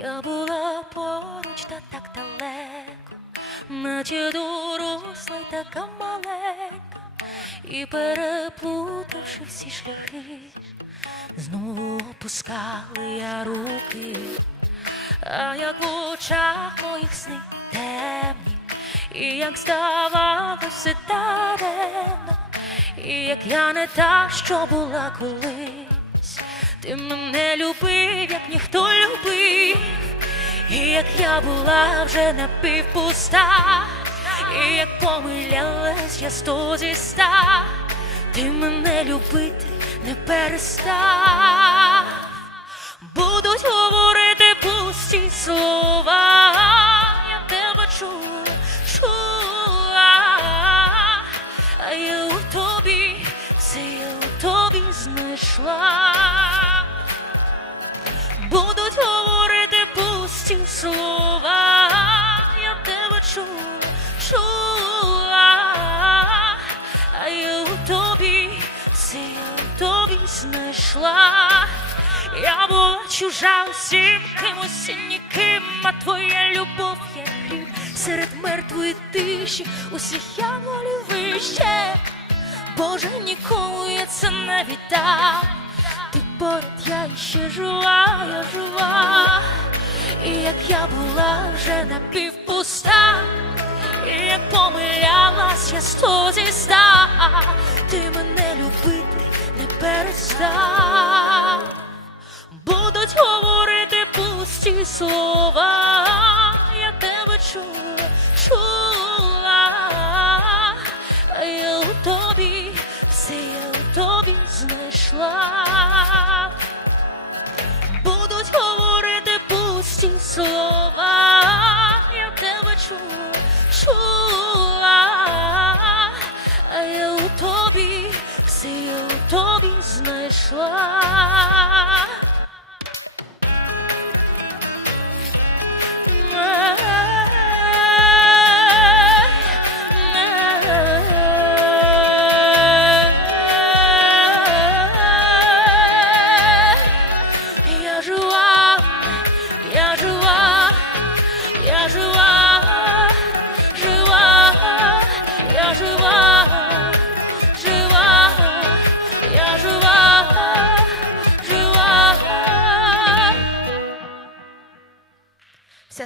Я була поруч та так далеко, наче доросла й така маленька, і переплутавши всі шляхи, знову опускали я руки, а як в очах моїх сни темні, і як здавалося все даремно, і як я не та, що була колись, ти мене любив, як ніхто любив, і як я була вже напівпуста, і як помилялась я сто зі ста, ти мене любити не перестав. Будуть говорити пусті слова, я тебе чула, чула, а я у тобі, все я у тобі знайшла. Будуть говорити пусті слова, я тебе чула, чула, а я у тобі, все я у тобі знайшла. Я була чужа усім кимось і ніким, а твоя любов є хліб серед мертвої тиші, усіх янголів вище. Боже, нікому я це не віддам. Ще жива, я жива. І як я була вже напівпуста, і як помилялась я сто зі ста, ти мене любити не перестав. Будуть говорити пусті слова, я тебе чула, чула, я у тобі, все я у тобі знайшла. Пусті слова, я тебе чула, чула, а я у тобі, все я у тобі знайшла.